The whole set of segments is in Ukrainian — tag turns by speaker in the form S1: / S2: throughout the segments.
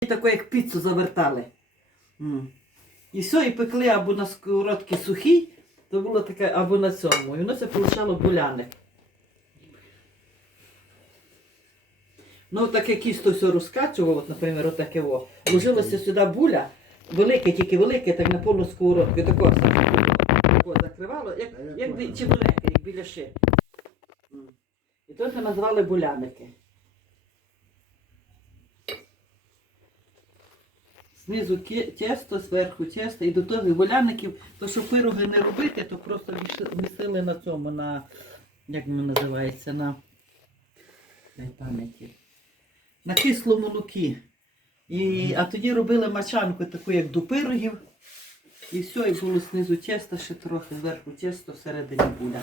S1: І таку, як піцу завертали. М. І все, і пекли або на сковородці сухій, то було таке, або на цьому. І воно це получало буляник. Ну, таке кісто все розкачувало, от, наприклад, отаке о. Ложилося сюди буля, велике, тільки велике, так на повну сковородку. Тако, тако закривало, як, як бі- чебуреки, як біляши. М. І то це назвали буляники. Знизу тісто, зверху тісто, і до того буляників, то що пироги не робити, то просто місили на цьому, на, як воно називається, на пам'яті, на кислому молокі. І, а тоді робили мачанку таку, як до пирогів. І все, і було знизу тісто, ще трохи зверху тісто, всередині буля.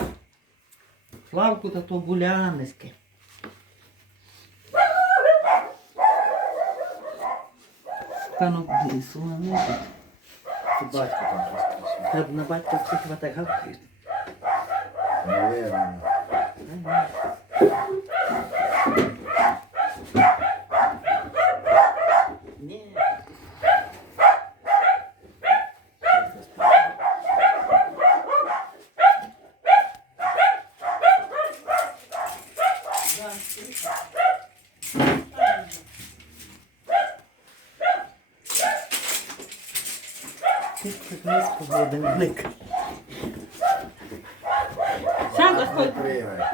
S1: Славку та то. Та ну блісу, не
S2: Це батько там розписує.
S1: Та на батька всіх так гавкають.
S2: Наверно.
S1: Ні. Сяду,
S2: Не
S1: ходь.
S2: пригай.